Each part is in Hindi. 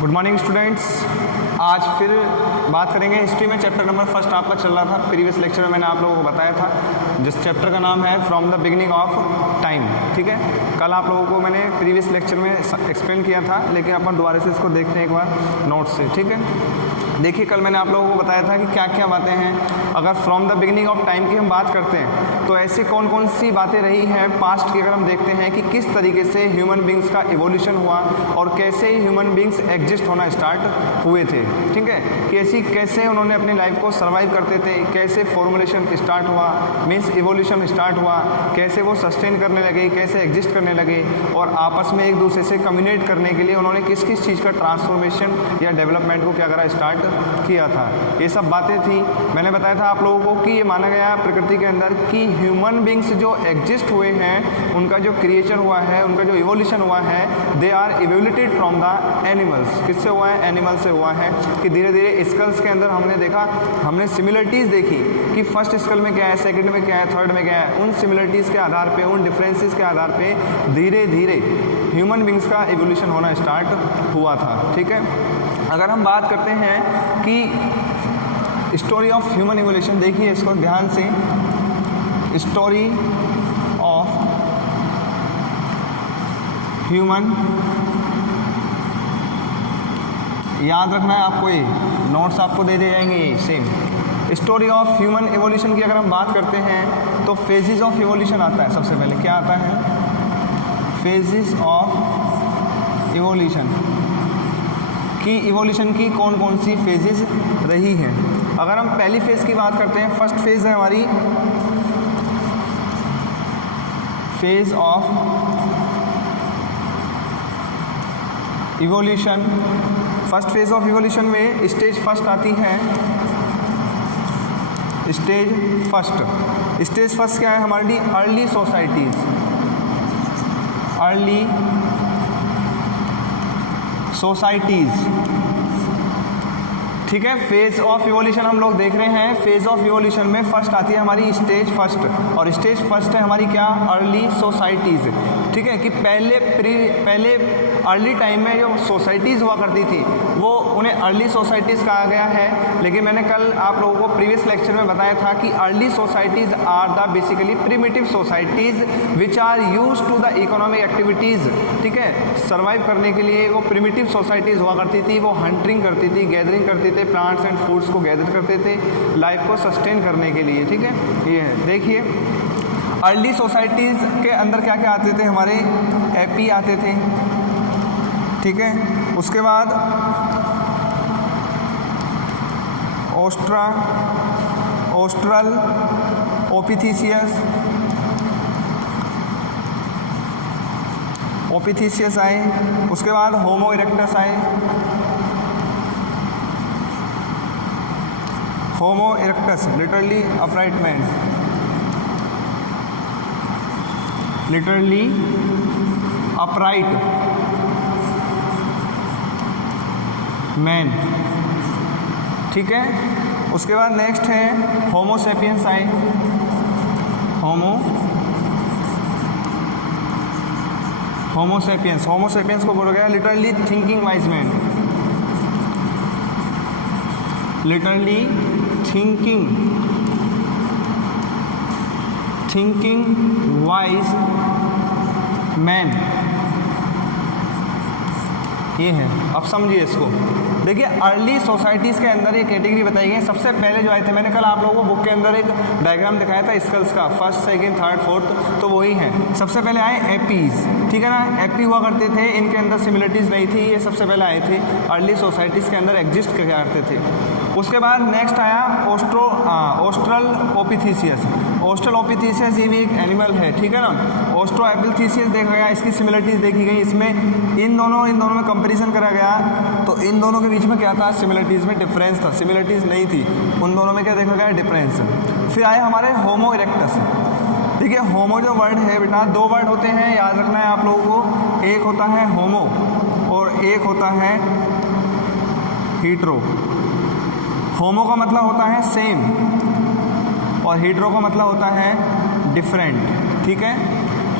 Good morning students. आज फिर बात करेंगे हिस्ट्री में। चैप्टर नंबर फर्स्ट आपका चल रहा था। प्रीवियस लेक्चर में मैंने आप लोगों को बताया था जिस चैप्टर का नाम है from the beginning of time. ठीक है, कल आप लोगों को मैंने प्रीवियस लेक्चर में एक्सप्लेन किया था, लेकिन अपन दोबारा से इसको देखते हैं एक बार नोट से। ठीक है, देखिए कल मैंने आप लोगों को बताया था कि क्या क्या बातें हैं। अगर from the beginning of time की हम बात करते हैं तो ऐसी कौन कौन सी बातें रही हैं पास्ट की। अगर हम देखते हैं कि किस तरीके से ह्यूमन बींग्स का इवोल्यूशन हुआ और कैसे ह्यूमन बींग्स एग्जिस्ट होना स्टार्ट हुए थे। ठीक है, कैसे उन्होंने अपनी लाइफ को सर्वाइव करते थे, कैसे फॉर्मुलेशन स्टार्ट हुआ, मीन्स इवोल्यूशन स्टार्ट हुआ, कैसे वो सस्टेन करने लगे, कैसे एग्जिस्ट करने लगे, और आपस में एक दूसरे से कम्युनिकेट करने के लिए उन्होंने किस किस चीज़ का ट्रांसफॉर्मेशन या डेवलपमेंट को क्या करा स्टार्ट किया था। ये सब बातें थी। मैंने बताया था आप लोगों को कि ये माना गया प्रकृति के अंदर कि ह्यूमन बींग्स जो एग्जिस्ट हुए हैं, उनका जो क्रिएशन हुआ है, उनका जो इवोल्यूशन हुआ है, they are evolved from the animals. किससे हुआ है? एनिमल से हुआ है। कि धीरे धीरे स्कल्स के अंदर हमने देखा, हमने सिमिलरिटीज़ देखी कि फर्स्ट स्कल में क्या है, सेकंड में क्या है, थर्ड में क्या है। उन सिमिलरिटीज़ के आधार पे, उन डिफरेंसेस के आधार पे धीरे धीरे ह्यूमन बींग्स का इवोल्यूशन होना स्टार्ट हुआ था। ठीक है, अगर हम बात करते हैं कि स्टोरी ऑफ ह्यूमन इवोल्यूशन, देखिए इसको ध्यान से, स्टोरी ऑफ ह्यूमन, याद रखना है आपको, ये नोट्स आपको दे दिए जाएंगे ये same. Story of human evolution की अगर हम बात करते हैं तो फेजेस ऑफ इवोल्यूशन आता है। सबसे पहले क्या आता है? फेजेस ऑफ इवोल्यूशन की इवोल्यूशन की कौन कौन सी फेजेस रही हैं। अगर हम पहली फेज़ की बात करते हैं, फर्स्ट फेज़ है हमारी phase of evolution. First phase of evolution में स्टेज फर्स्ट आती है। स्टेज फर्स्ट क्या है हमारी? Early societies, early societies. ठीक है, फेज ऑफ इवोल्यूशन हम लोग देख रहे हैं। फेज ऑफ इवोल्यूशन में फर्स्ट आती है हमारी स्टेज फर्स्ट, और स्टेज फर्स्ट है हमारी क्या? Early societies. ठीक है, कि पहले अर्ली टाइम में जो सोसाइटीज़ हुआ करती थी वो उन्हें अर्ली सोसाइटीज़ कहा गया है। लेकिन मैंने कल आप लोगों को प्रीवियस लेक्चर में बताया था कि early societies are the basically primitive societies which are use to the economic activities. ठीक है, सर्वाइव करने के लिए वो प्रिमिटिव सोसाइटीज़ हुआ करती थी। वो हंटिंग करती थी, गैदरिंग करती थी, प्लांट्स एंड फूड्स को गैदर करते थे लाइफ को सस्टेन करने के लिए। ठीक है, ये है, देखिए अर्ली सोसाइटीज़ के अंदर क्या क्या आते थे हमारे? एपी आते थे। ठीक है, उसके बाद ऑस्ट्रल ओपिथीसियस आए। उसके बाद होमो इरेक्टस आए। Homo erectus literally upright man, literally upright man. ठीक है, उसके बाद नेक्स्ट है होमो सेपियंस आए। होमो सेपियंस को बोला गया literally thinking wise man, literally thinking wise man. ये है, अब समझिए इसको। देखिए अर्ली सोसाइटीज़ के अंदर ये कैटेगरी बताई गई है। सबसे पहले जो आए थे, मैंने कल आप लोगों को बुक के अंदर एक डायग्राम दिखाया था स्कल्स का, फर्स्ट सेकंड थर्ड फोर्थ, तो वही है। सबसे पहले आए एपीज। ठीक है ना, एपी हुआ करते थे, इनके अंदर सिमिलरिटीज़ नहीं थी। ये सबसे पहले आए थे, अर्ली सोसाइटीज़ के अंदर एग्जिस्ट करते थे। उसके बाद नेक्स्ट आया ऑस्ट्रल ओपिथीसियस। ऑस्ट्रल ओपिथीसियस ये भी एक एनिमल है। ठीक है ना, ऑस्ट्रो एपिथीसियस देखा गया, इसकी सिमिलरिटीज़ देखी गई। इसमें इन दोनों में कंपैरिजन करा गया तो इन दोनों के बीच में क्या था? सिमिलरिटीज़ में डिफरेंस था, सिमिलरिटीज़ नहीं थी। उन दोनों में क्या देखा गया? डिफरेंस। फिर आए हमारे होमो इरेक्टस। देखिए होमो जो वर्ड है बेटा, दो वर्ड होते हैं, याद रखना है आप लोगों को। एक होता है होमो और एक होता है हीट्रो। होमो का मतलब होता है सेम और हीट्रो का मतलब होता है डिफरेंट। ठीक है,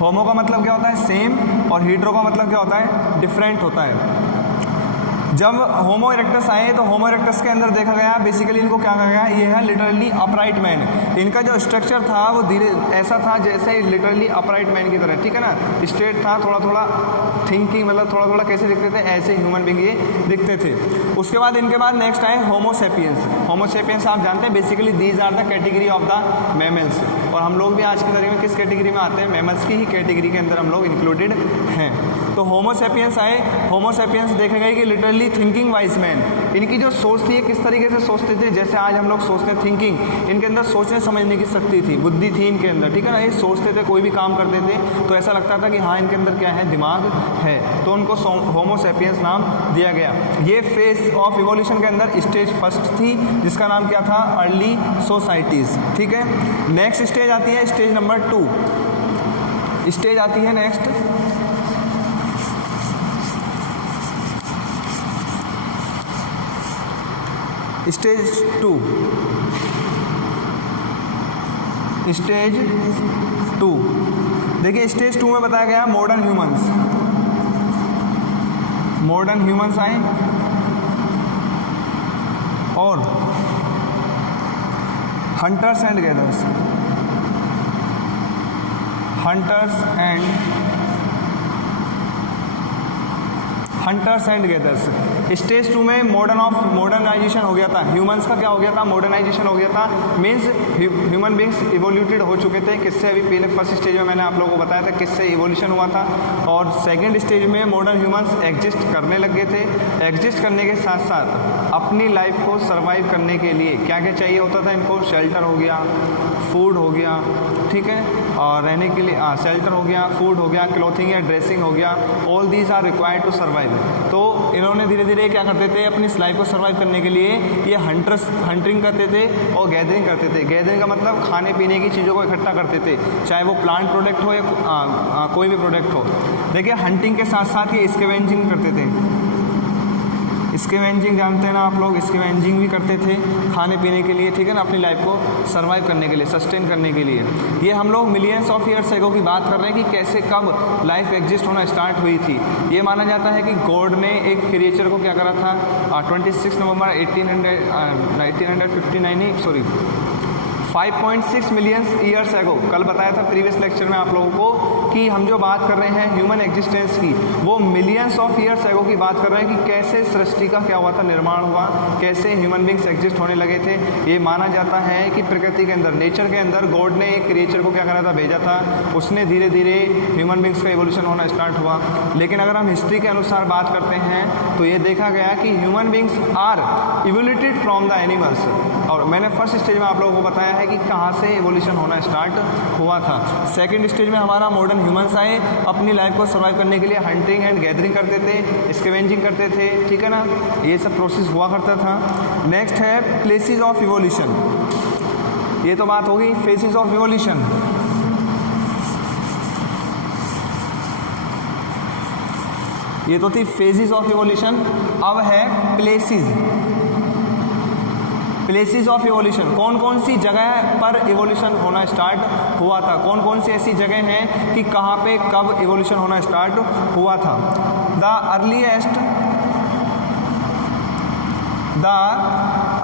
होमो का मतलब क्या होता है? सेम, और हीट्रो का मतलब क्या होता है? डिफरेंट होता है। जब होमो इरेक्टस आए तो होमो इरेक्टस के अंदर देखा गया बेसिकली इनको क्या कहा गया, ये है लिटरली अपराइट मैन। इनका जो स्ट्रक्चर था वो धीरे ऐसा था जैसे लिटरली अपराइट मैन की तरह, ठीक है ना, स्ट्रेट था, थोड़ा थोड़ा थिंकिंग, मतलब थोड़ा थोड़ा कैसे दिखते थे, ऐसे ह्यूमन बीइंग ये दिखते थे। उसके बाद इनके बाद नेक्स्ट आए होमो सेपियंस। होमो सेपियंस आप जानते हैं basically these are the category of the mammals, और हम लोग भी आज की तारीख में किस कैटेगरी में आते हैं, मैमल्स की ही कैटेगरी के अंदर हम लोग इंक्लूडेड हैं। तो होमो सेपियंस आए, होमो सेपियंस देखे गए कि लिटरली थिंकिंग वाइज मैन, इनकी जो सोच थी किस तरीके से सोचते थे, जैसे आज हम लोग सोचते हैं थिंकिंग, इनके अंदर सोचने समझने की शक्ति थी, बुद्धि थी इनके अंदर, ठीक है ना, ये सोचते थे, कोई भी काम करते थे तो ऐसा लगता था कि हाँ इनके अंदर क्या है, दिमाग है, तो उनको होमो सेपियंस नाम दिया गया। ये फेज ऑफ इवोल्यूशन के अंदर स्टेज फर्स्ट थी जिसका नाम क्या था, अर्ली सोसाइटीज़, ठीक है। नेक्स्ट स्टेज आती है स्टेज नंबर 2, स्टेज आती है नेक्स्ट स्टेज 2, स्टेज 2 देखिए स्टेज 2 में बताया गया मॉडर्न ह्यूमंस। मॉडर्न ह्यूमंस आए और hunters and gathers, hunters and gathers. Stage 2 में मॉडर्नाइजेशन हो गया था, ह्यूमंस का क्या हो गया था, मॉडर्नाइजेशन हो गया था, मीन्स ह्यूमन बींग्स इवोल्यूटेड हो चुके थे। किससे, अभी पहले फर्स्ट स्टेज में मैंने आप लोगों को बताया था किससे इवोल्यूशन हुआ था, और सेकंड स्टेज में मॉडर्न ह्यूमंस एग्जिस्ट करने लग गए थे। एग्जिस्ट करने के साथ साथ अपनी लाइफ को सर्वाइव करने के लिए क्या क्या चाहिए होता था इनको, शेल्टर हो गया, फूड हो गया, ठीक है, और रहने के लिए शेल्टर हो गया, फूड हो गया, क्लॉथिंग या ड्रेसिंग हो गया, all these are required to survive. तो इन्होंने धीरे धीरे क्या करते थे, अपनी लाइफ को सर्वाइव करने के लिए ये हंटिंग करते थे और गैदरिंग करते थे। गैदरिंग का मतलब खाने पीने की चीज़ों को इकट्ठा करते थे, चाहे वो प्लांट प्रोडक्ट हो या कोई भी प्रोडक्ट हो। देखिए हंटिंग के साथ साथ ये स्कैवेंजिंग करते थे। स्कैवेंजिंग जानते हैं ना आप लोग, स्कैवेंजिंग भी करते थे खाने पीने के लिए, ठीक है ना, अपनी लाइफ को सर्वाइव करने के लिए, सस्टेन करने के लिए। ये हम लोग मिलियंस ऑफ ईयर्स एगो की बात कर रहे हैं कि कैसे कब लाइफ एग्जिस्ट होना स्टार्ट हुई थी। ये माना जाता है कि गॉड ने एक क्रिएचर को क्या करा था, 26 नवंबर 5.6 मिलियन ईयर्स एगो, कल बताया था प्रीवियस लेक्चर में आप लोगों को कि हम जो बात कर रहे हैं ह्यूमन एग्जिस्टेंस की, वो मिलियंस ऑफ ईयर्स एगो की बात कर रहे हैं कि कैसे सृष्टि का क्या हुआ था, निर्माण हुआ, कैसे ह्यूमन बींग्स एग्जिस्ट होने लगे थे। ये माना जाता है कि प्रकृति के अंदर, नेचर के अंदर गॉड ने एक क्रिएचर को क्या करा था, भेजा था, उसने धीरे धीरे ह्यूमन बींग्स का इवोल्यूशन होना स्टार्ट हुआ। लेकिन अगर हम हिस्ट्री के अनुसार बात करते हैं तो ये देखा गया कि human beings are evolved from the animals. और मैंने फर्स्ट स्टेज में आप लोगों को बताया है कि कहाँ से इवोल्यूशन होना स्टार्ट हुआ था। सेकंड स्टेज में हमारा मॉडर्न ह्यूमंस आए, अपनी लाइफ को सर्वाइव करने के लिए हंटिंग एंड गैदरिंग करते थे, स्कैवेंजिंग करते थे, ठीक है ना, ये सब प्रोसेस हुआ करता था। नेक्स्ट है प्लेसेस ऑफ इवोल्यूशन। ये तो बात होगी फेसेस ऑफ इवोल्यूशन। ये तो थी फेजेस ऑफ इवोल्यूशन। अब है प्लेसेस, प्लेसेस ऑफ इवोल्यूशन। कौन कौन सी जगह पर इवोल्यूशन होना स्टार्ट हुआ था, कौन कौन सी ऐसी जगह हैं कि कहाँ पे कब इवोल्यूशन होना स्टार्ट हुआ था। The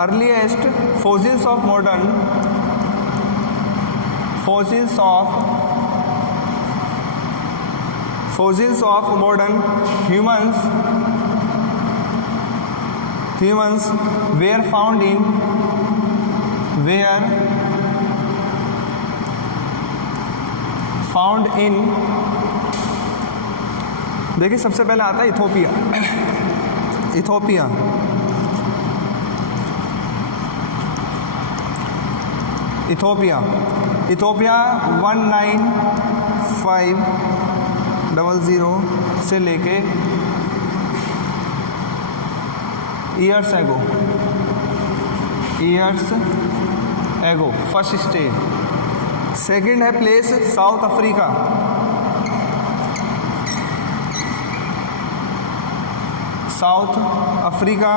earliest fossils of modern humans were found in देखिए सबसे पहले आता है इथोपिया। इथोपिया 19500 से लेके years ago first stage. Second है प्लेस साउथ अफ्रीका।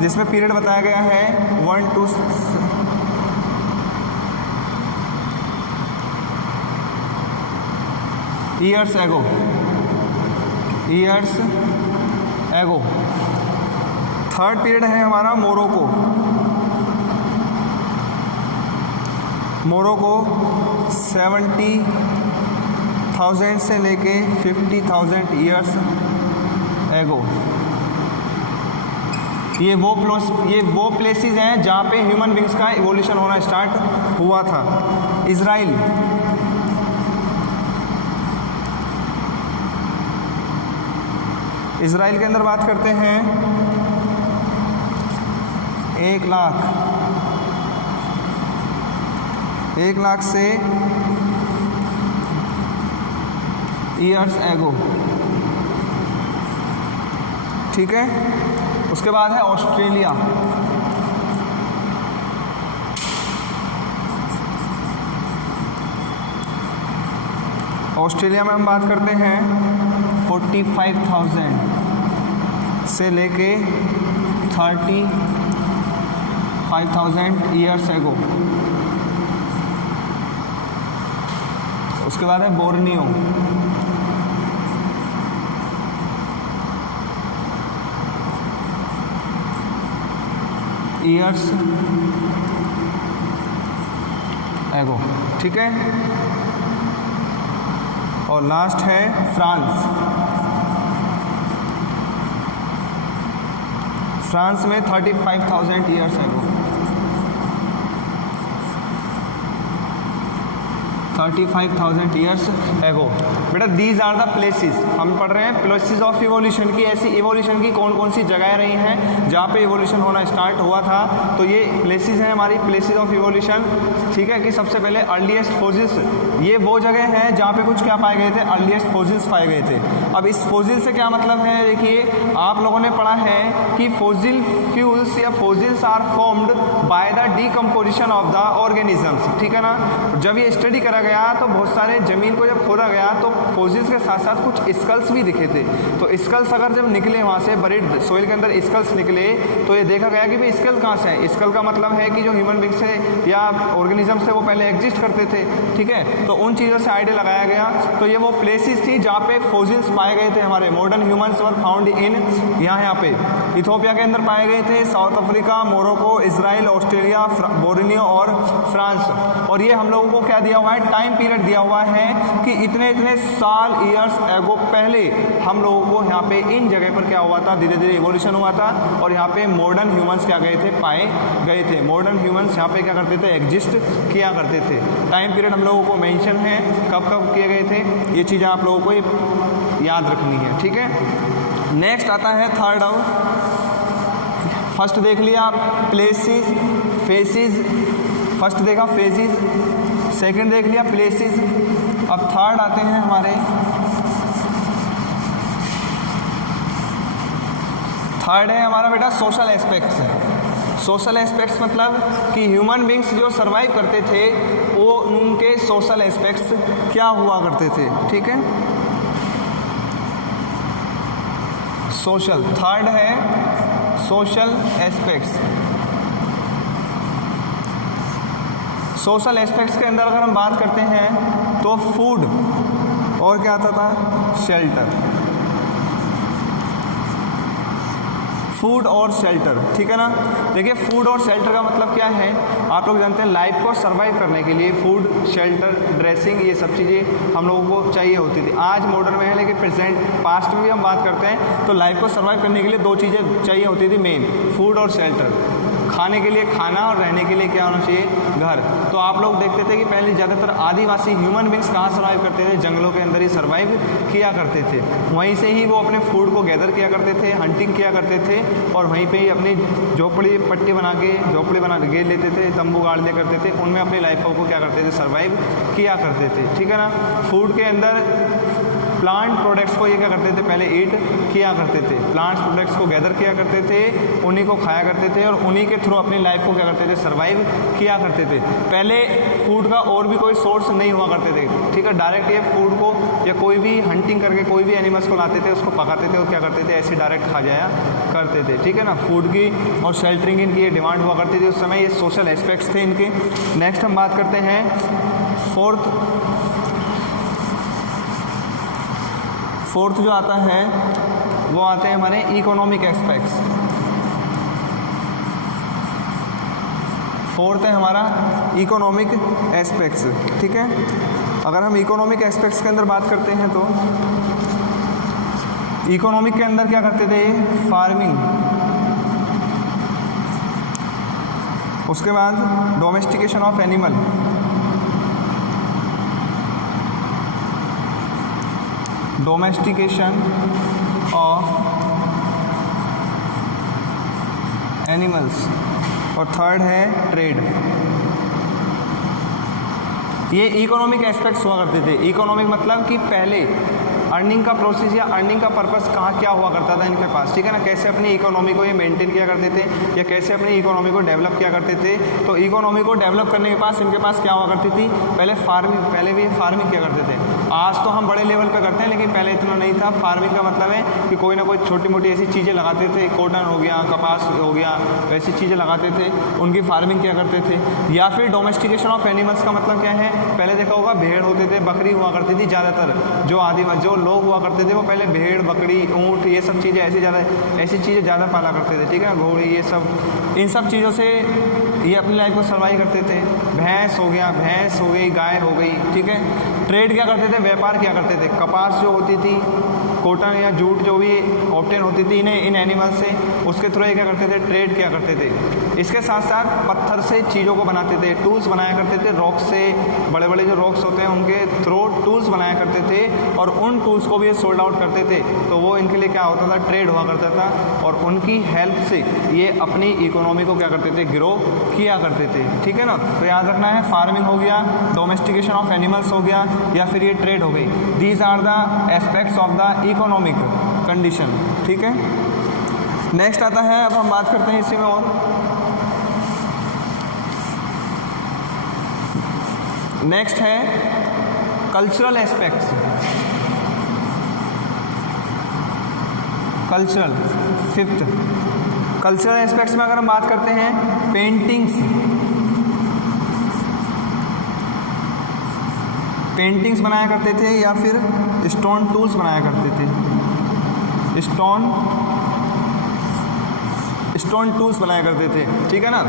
जिसमें पीरियड बताया गया है 1 to years ago. Third period है हमारा मोरोको। मोरोको 70,000 से लेके 50,000 ईयर्स एगो। ये वो प्लेसेस हैं जहाँ पे ह्यूमन बींग्स का इवोल्यूशन होना स्टार्ट हुआ था। इजराइल, इजराइल के अंदर बात करते हैं 1 लाख से ईयर्स एगो, ठीक है। उसके बाद है ऑस्ट्रेलिया। ऑस्ट्रेलिया में हम बात करते हैं 45,000 से लेके 35,000 ईयर्स एगो। उसके बाद है बोर्नियो। ईयर्स एगो, ठीक है। और लास्ट है फ्रांस। फ्रांस में 35,000 ईयर्स एगो। 35,000 years ago. बेटा दीज आर द प्लेसेस, हम पढ़ रहे हैं प्लेसेस ऑफ इवोल्यूशन की। ऐसी इवोल्यूशन की कौन कौन सी जगह रही हैं जहाँ पे इवोल्यूशन होना स्टार्ट हुआ था। तो ये प्लेसेस हैं हमारी, प्लेसेस ऑफ इवोल्यूशन, ठीक है। कि सबसे पहले अर्लीस्ट फोसिल्स, ये वो जगह हैं जहाँ पे कुछ क्या पाए गए थे, अर्लीस्ट फोसिल्स पाए गए थे। अब इस फोसिल से क्या मतलब है, देखिए आप लोगों ने पढ़ा है कि फोसिल फ्यूल्स या fossils are formed by the decomposition of the organisms, ठीक है ना। जब ये स्टडी करा गया तो बहुत सारे ज़मीन को जब खोदा गया तो फोसिल्स के साथ साथ कुछ स्कल्स भी दिखे थे। तो स्कल्स अगर जब निकले वहाँ से बरीड सोइल के अंदर स्कल्स निकले तो ये देखा गया कि भाई स्कल कहाँ से है। स्कल का मतलब है कि जो ह्यूमन बींग्स थे या ऑर्गेनिजम्स थे वो पहले एग्जिस्ट करते थे, ठीक है। तो उन चीज़ों से आइडिया लगाया गया। तो ये वो प्लेसेस थी जहाँ पे फोसिल्स पाए गए थे। हमारे modern humans were found in यहाँ पे इथोपिया के अंदर पाए गए थे, south Africa, मोरोको, Israel, Australia, Borneo और फ्रांस। और ये हम लोगों को क्या दिया हुआ है, टाइम पीरियड दिया हुआ है कि इतने इतने साल ईयर्स एगो पहले हम लोगों को यहाँ पे इन जगह पर क्या हुआ था, धीरे धीरे इवोल्यूशन हुआ था और यहाँ पे मॉडर्न ह्यूमंस क्या गए थे, पाए गए थे। मॉडर्न ह्यूमंस यहाँ पे क्या करते थे, एग्जिस्ट किया करते थे। टाइम पीरियड हम लोगों को मेंशन है कब कब किए गए थे, ये चीज़ें आप लोगों को याद रखनी है, ठीक है। नेक्स्ट आता है थर्ड आउट। फर्स्ट देख लिया आप प्लेसेस, फेसेस, फर्स्ट देखा फेसेस, सेकंड देख लिया प्लेसेस। अब थर्ड आते हैं हमारे, थर्ड है हमारा बेटा सोशल एस्पेक्ट्स है। सोशल एस्पेक्ट्स मतलब कि ह्यूमन बींग्स जो सरवाइव करते थे वो उनके सोशल एस्पेक्ट्स क्या हुआ करते थे, ठीक है। सोशल, थर्ड है सोशल एस्पेक्ट्स। सोशल एस्पेक्ट्स के अंदर अगर हम बात करते हैं तो फूड और क्या आता था, शेल्टर, फूड और शेल्टर, ठीक है ना। देखिए फूड और शेल्टर का मतलब क्या है, आप लोग जानते हैं लाइफ को सरवाइव करने के लिए फूड, शेल्टर, ड्रेसिंग, ये सब चीज़ें हम लोगों को चाहिए होती थी। आज मॉडर्न में है लेकिन प्रेजेंट पास्ट में भी हम बात करते हैं तो लाइफ को सरवाइव करने के लिए दो चीज़ें चाहिए होती थी मेन, फूड और शेल्टर। खाने के लिए खाना और रहने के लिए क्या होना चाहिए, घर। तो आप लोग देखते थे कि पहले ज़्यादातर आदिवासी ह्यूमन बींग्स कहाँ सर्वाइव करते थे, जंगलों के अंदर ही सर्वाइव किया करते थे। वहीं से ही वो अपने फूड को गैदर किया करते थे, हंटिंग किया करते थे और वहीं पे ही अपनी झोपड़ी पट्टी बना के झोपड़ी बना घेर लेते थे, तंबू गाड़ लिया करते थे, उनमें अपनी लाइफ को क्या करते थे, सर्वाइव किया करते थे, ठीक है ना। फूड के अंदर प्लांट प्रोडक्ट्स को ये क्या करते थे, पहले ईट किया करते थे, प्लांट्स प्रोडक्ट्स को गैदर किया करते थे, उन्हीं को खाया करते थे और उन्हीं के थ्रू अपनी लाइफ को क्या करते थे, सर्वाइव किया करते थे। पहले फूड का और भी कोई सोर्स नहीं हुआ करते थे, ठीक है। डायरेक्ट ये फूड को या कोई भी हंटिंग करके कोई भी एनिमल्स को लाते थे, उसको पकाते थे और क्या करते थे, ऐसे डायरेक्ट खा जाया करते थे, ठीक है ना। फूड की और शेल्टरिंग इनकी ये डिमांड हुआ करती थी उस समय, ये सोशल एस्पेक्ट्स थे इनके। नेक्स्ट हम बात करते हैं फोर्थ जो आता है वो आते हैं हमारे इकोनॉमिक एस्पेक्ट्स। फोर्थ है हमारा इकोनॉमिक एस्पेक्ट्स, ठीक है। अगर हम इकोनॉमिक एस्पेक्ट्स के अंदर बात करते हैं तो इकोनॉमिक के अंदर क्या करते थे, फार्मिंग, उसके बाद domestication of animal, domestication of animals, और थर्ड है ट्रेड। ये इकोनॉमिक एस्पेक्ट्स हुआ करते थे। इकोनॉमिक मतलब कि पहले अर्निंग का प्रोसेस या अर्निंग का पर्पस कहाँ क्या हुआ करता था इनके पास, ठीक है ना, कैसे अपनी इकोनॉमी को ये मेंटेन किया करते थे या कैसे अपनी इकोनॉमी को डेवलप किया करते थे। तो इकोनॉमी को डेवलप करने के पास इनके पास क्या हुआ करती थी, पहले फार्मिंग, पहले भी फार्मिंग किया करते थे। आज तो हम बड़े लेवल पे करते हैं, लेकिन पहले इतना नहीं था। फार्मिंग का मतलब है कि कोई ना कोई छोटी मोटी ऐसी चीज़ें लगाते थे, कॉटन हो गया, कपास हो गया, वैसी चीज़ें लगाते थे, उनकी फार्मिंग किया करते थे। या फिर डोमेस्टिकेशन ऑफ एनिमल्स का मतलब क्या है, पहले देखा होगा भेड़ होते थे, बकरी हुआ करती थी ज़्यादातर। जो लोग हुआ करते थे वो पहले भेड़, बकरी, ऊँट, ये सब चीज़ें ऐसी चीज़ें ज़्यादा पाला करते थे, ठीक है, घोड़े, ये सब, इन सब चीज़ों से ये अपनी लाइफ को सर्वाइव करते थे। भैंस हो गया, भैंस हो गई, गाय हो गई, ठीक है। ट्रेड क्या करते थे, व्यापार क्या करते थे, कपास जो होती थी, कॉटन या जूट जो भी ऑब्टेन होती थी इन एनिमल से, उसके थ्रू क्या करते थे, ट्रेड किया करते थे। इसके साथ साथ पत्थर से चीज़ों को बनाते थे, टूल्स बनाया करते थे, रॉक से, बड़े बड़े जो रॉक्स होते हैं उनके थ्रू टूल्स बनाया करते थे, और उन टूल्स को भी ये सोल्ड आउट करते थे। तो वो इनके लिए क्या होता था, ट्रेड हुआ करता था, और उनकी हेल्प से ये अपनी इकोनॉमी को क्या करते थे, ग्रो किया करते थे, ठीक है ना। तो याद रखना है, फार्मिंग हो गया, डोमेस्टिकेशन ऑफ एनिमल्स हो गया, या फिर ये ट्रेड हो गई। These are the aspects of the economic condition, ठीक है। नेक्स्ट आता है, अब हम बात करते हैं इसी में और नेक्स्ट है cultural aspects. Cultural, fifth cultural aspects में अगर हम बात करते हैं, पेंटिंग्स बनाया करते थे, या फिर स्टोन टूल्स बनाया करते थे, स्टोन टूल्स बनाया करते थे, ठीक है ना।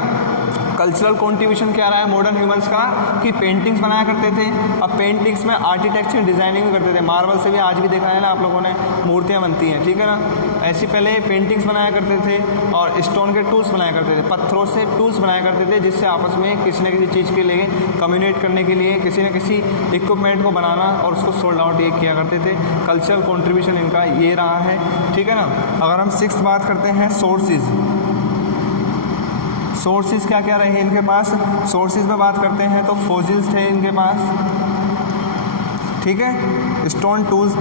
कल्चरल कॉन्ट्रीब्यूशन क्या रहा है मॉडर्न ह्यूमंस का, कि पेंटिंग्स बनाया करते थे। अब पेंटिंग्स में आर्किटेक्चर डिज़ाइनिंग भी करते थे, मार्बल से भी आज भी देखा है ना आप लोगों ने, मूर्तियाँ बनती हैं, ठीक है ना। ऐसी पहले पेंटिंग्स बनाया करते थे, और स्टोन के टूल्स बनाया करते थे, पत्थरों से टूल्स बनाया करते थे, जिससे आपस में किसी न किसी चीज़ के लिए कम्युनिकेट करने के लिए किसी न किसी इक्विपमेंट को बनाना और उसको सोल्ड आउट ये किया करते थे। कल्चरल कॉन्ट्रीब्यूशन इनका ये रहा है, ठीक है ना। अगर हम सिक्स्थ बात करते हैं, सोर्सेज क्या क्या रहे इनके पास। सोर्सेज में बात करते हैं तो फॉसिल्स थे इनके पास, ठीक है, स्टोन टूल्स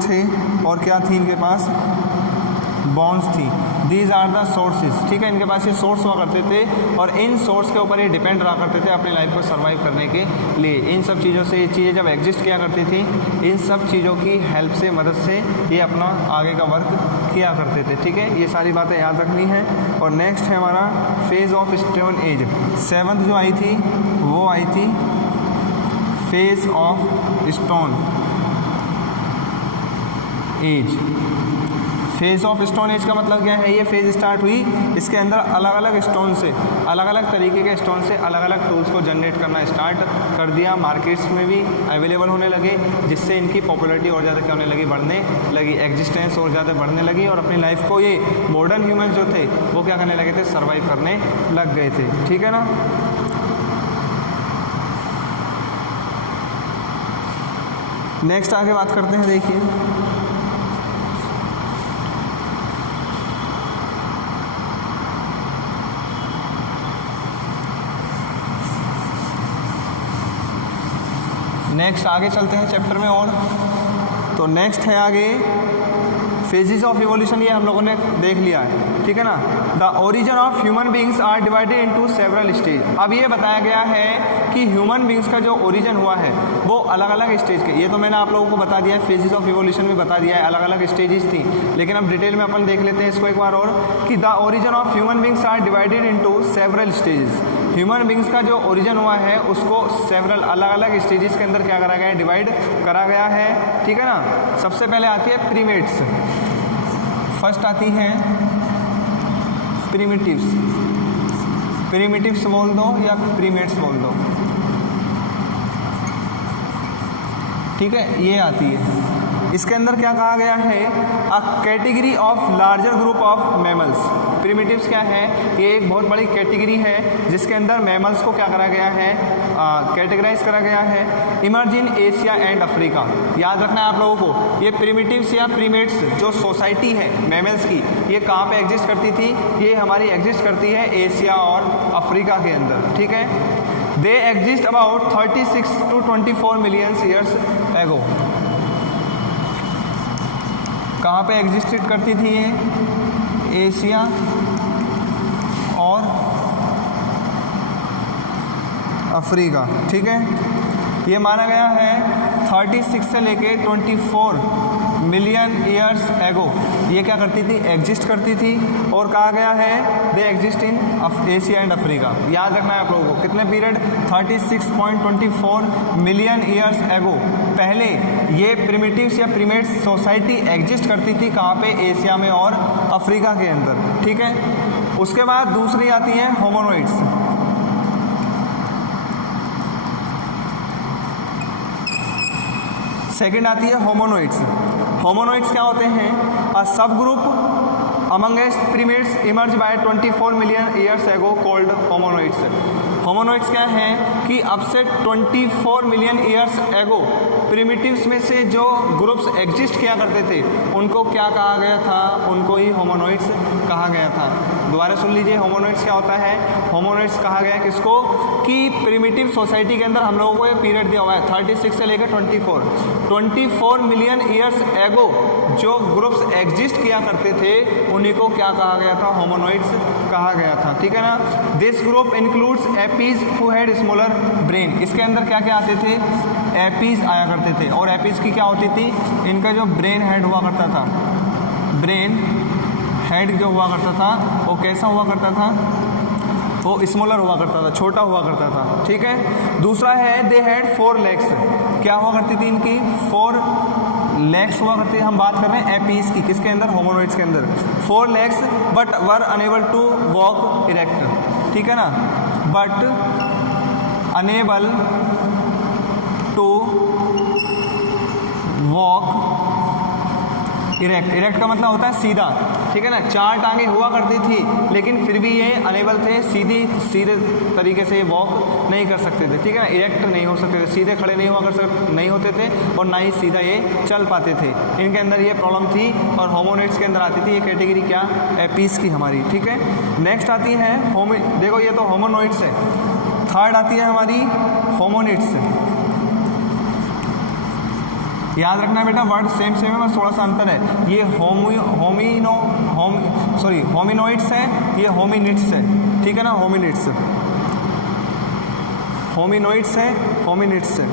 थे, और क्या थी इनके पास, बॉन्स थी। दीज आर द सोर्सेज, ठीक है, इनके पास ये सोर्स हुआ करते थे, और इन सोर्स के ऊपर ये डिपेंड रहा करते थे अपनी लाइफ को सर्वाइव करने के लिए। इन सब चीज़ों से, ये चीज़ें जब एग्जिस्ट किया करती थी, इन सब चीज़ों की हेल्प से, मदद से ये अपना आगे का वर्क किया करते थे, ठीक है। ये सारी बातें याद रखनी है। और नेक्स्ट है हमारा phase of stone age. Seventh जो आई थी वो आई थी phase of stone age. Phase of stone age का मतलब क्या है, ये फेज स्टार्ट हुई, इसके अंदर अलग अलग स्टोन से, अलग अलग तरीके के स्टोन से अलग अलग टूल्स को जनरेट करना स्टार्ट कर दिया, मार्केट्स में भी अवेलेबल होने लगे, जिससे इनकी पॉपुलैरिटी और ज़्यादा क्या होने लगी, बढ़ने लगी, एग्जिस्टेंस और ज़्यादा बढ़ने लगी, और अपनी लाइफ को ये मॉडर्न ह्यूमन जो थे वो क्या करने लगे थे, सर्वाइव करने लग गए थे, ठीक है ना। नेक्स्ट आगे बात करते हैं, देखिए नेक्स्ट आगे चलते हैं चैप्टर में। और तो नेक्स्ट है आगे फेजेस ऑफ इवोल्यूशन, ये हम लोगों ने देख लिया है, ठीक है ना। The origin of human beings are divided into several stage. अब ये बताया गया है कि ह्यूमन बींग्स का जो ओरिजिन हुआ है वो अलग अलग स्टेज के, ये तो मैंने आप लोगों को बता दिया है, फेजेस ऑफ इवोल्यूशन में बता दिया है, अलग अलग स्टेजेस थी, लेकिन अब डिटेल में अपन देख लेते हैं इसको एक बार और, कि the origin of human beings are divided into several stages. Human beings का जो ओरिजिन हुआ है उसको सेवरल अलग अलग स्टेजेस के अंदर क्या करा गया है, डिवाइड करा गया है, ठीक है ना। सबसे पहले आती है प्रीमेट्स, फर्स्ट आती है प्रीमिटिव्स बोल दो या प्रीमेट्स बोल दो, ठीक है, ये आती है। इसके अंदर क्या कहा गया है, a category of larger group of mammals. Primitives क्या है, ये एक बहुत बड़ी कैटेगरी है जिसके अंदर मैमल्स को क्या करा गया है, कैटेगराइज करा गया है। Emerge in Asia and Africa. याद रखना है आप लोगों को, ये प्रीमिटिव्स या प्रीमेट्स जो सोसाइटी है मैमल्स की, ये कहाँ पे एग्जिस्ट करती थी, ये हमारी एग्जिस्ट करती है एशिया और अफ्रीका के अंदर, ठीक है। They exist about 36 to 24 million years एगो। कहाँ पे एग्जिस्टेड करती थी ये, एशिया और अफ्रीका, ठीक है। ये माना गया है 36 से लेके 24 मिलियन ईयर्स एगो ये क्या करती थी, एग्जिस्ट करती थी। और कहा गया है they exist in Asia and Africa. याद रखना है आप लोगों को, कितने पीरियड, 36.24 मिलियन ईयर्स एगो पहले ये प्रिमिटिव्स या प्रीमेट्स सोसाइटी एग्जिस्ट करती थी, कहाँ पे, एशिया में और अफ्रीका के अंदर, ठीक है। उसके बाद दूसरी आती है होमोनोइड्स। सेकंड आती है होमोनोइड्स। होमोनोइड्स क्या होते हैं, a sub group amongst primates emerge by 24 million years ago called hominoids. Hominoids क्या है कि अब से 24 मिलियन ईयर्स एगो प्रिमिटिव्स में से जो ग्रुप्स एग्जिस्ट किया करते थे उनको क्या कहा गया था, उनको ही होमोनोइड्स कहा गया था। दोबारा सुन लीजिए, होमोनोइड्स क्या होता है, होमोनोइड्स कहा गया किसको, कि प्रिमिटिव सोसाइटी के अंदर हम लोगों को ये पीरियड दिया हुआ है 36 से लेकर 24 मिलियन ईयर्स एगो जो ग्रुप्स एग्जिस्ट किया करते थे उन्हीं को क्या कहा गया था, होमोनोइड्स कहा गया था, ठीक है ना। This group includes APs who had smaller brain. इसके अंदर क्या क्या आते थे, एपीज आया करते थे। और एपीज की क्या होती थी, इनका जो ब्रेन हेड हुआ करता था, ब्रेन हेड जो हुआ करता था वो कैसा हुआ करता था, वो स्मॉलर हुआ करता था, छोटा हुआ करता था, ठीक है। दूसरा है दे हैड 4 लेग्स। क्या हुआ करती थी इनकी, 4 लेग्स हुआ करती है। हम बात कर रहे हैं एपीज की, किसके अंदर, होमोनोइड्स के अंदर। 4 legs but were unable to walk erect, ठीक है ना, but unable to walk erect. Erect का मतलब होता है सीधा, ठीक है ना। 4 टांगे हुआ करती थी लेकिन फिर भी ये अनेबल थे, सीधे तरीके से ये वॉक नहीं कर सकते थे, ठीक है ना। इरेक्ट नहीं हो सकते थे, सीधे खड़े नहीं होते थे और ना ही सीधा ये चल पाते थे। इनके अंदर ये प्रॉब्लम थी और होमोनिड्स के अंदर आती थी ये कैटेगरी, क्या, एपीज की हमारी, ठीक है। नेक्स्ट आती है देखो ये तो होमोनोइड्स है। थर्ड आती है हमारी होमोनिड्स। याद रखना है बेटा, वर्ड सेम है, बस थोड़ा सा अंतर है। ये होमिनोइड्स है, ये होमिनिड्स है, ठीक है ना। होमिनोइड्स है, होमिनिड्स है।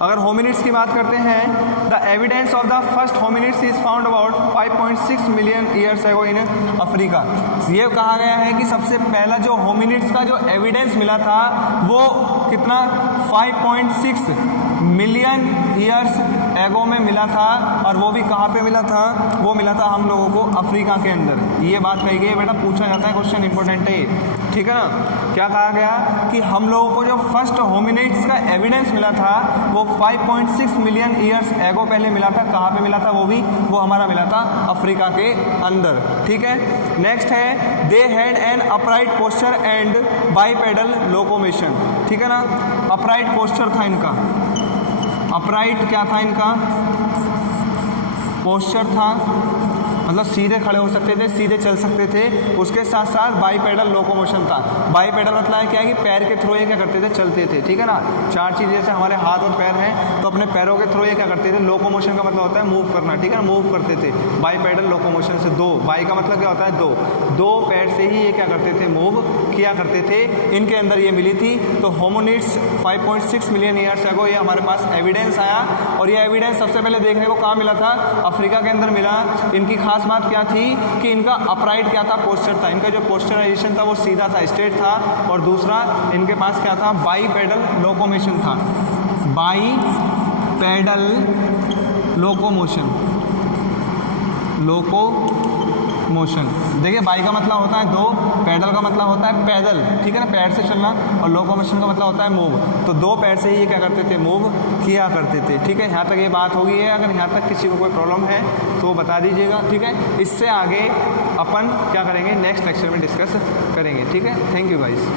अगर होमिनिड्स की बात करते हैं, the evidence of the first hominids is found about 5.6 million years एगो इन अफ्रीका। ये कहा गया है कि सबसे पहला जो होमिनिड्स का जो एविडेंस मिला था वो कितना, 5.6 मिलियन ईयर्स एगो में मिला था। और वो भी कहाँ पे मिला था, वो मिला था हम लोगों को अफ्रीका के अंदर। ये बात कही गई है बेटा, पूछा जाता है, क्वेश्चन इंपॉर्टेंट है ये, ठीक है ना। क्या कहा गया कि हम लोगों को जो फर्स्ट होमिनिड्स का एविडेंस मिला था वो 5.6 मिलियन ईयर्स एगो पहले मिला था। कहाँ पे मिला था, वो हमारा मिला था अफ्रीका के अंदर, ठीक है। नेक्स्ट है they had an upright posture and bipedal locomotion, ठीक है ना। अपराइट पोस्चर था इनका, अपराइट क्या था इनका, पोस्चर था, मतलब सीधे खड़े हो सकते थे, सीधे चल सकते थे। उसके साथ साथ बाईपेडल लोकोमोशन था। बाईपेडल मतलब है क्या है कि पैर के थ्रू ये क्या करते थे, चलते थे, ठीक है ना। 4 चीज़ जैसे हमारे हाथ और पैर हैं तो अपने पैरों के थ्रू ये क्या करते थे, लोकोमोशन का मतलब होता है मूव करना, ठीक है ना, मूव करते थे। बाईपेडल लोकोमोशन से बाई का मतलब क्या होता है, दो पैर से ही ये क्या करते थे, मूव किया करते थे। इनके अंदर ये मिली थी। तो होमोनिड्स 5.6 मिलियन ईयर्स एगो ये हमारे पास एविडेंस आया। और ये एविडेंस सबसे पहले देखने को कहाँ मिला था, अफ्रीका के अंदर मिला। इनकी खास बात क्या थी कि इनका अपराइट क्या था, पोस्चर था। इनका जो पोस्चराइजेशन था वो सीधा था, स्ट्रेट था। और दूसरा इनके पास क्या था, बाईपेडल लोकोमोशन था, बाईपेडल लोकोमोशन, मोशन। देखिए बाई का मतलब होता है दो, पैडल का मतलब होता है पैदल, ठीक है ना, पैर से चलना, और लोकोमोशन का मतलब होता है मूव। तो दो पैर से ही क्या करते थे, मूव किया करते थे, ठीक है। यहाँ तक ये बात होगी है, अगर यहाँ तक किसी को कोई प्रॉब्लम है तो बता दीजिएगा, ठीक है। इससे आगे अपन क्या करेंगे, नेक्स्ट लेक्चर में डिस्कस करेंगे, ठीक है। Thank you guys.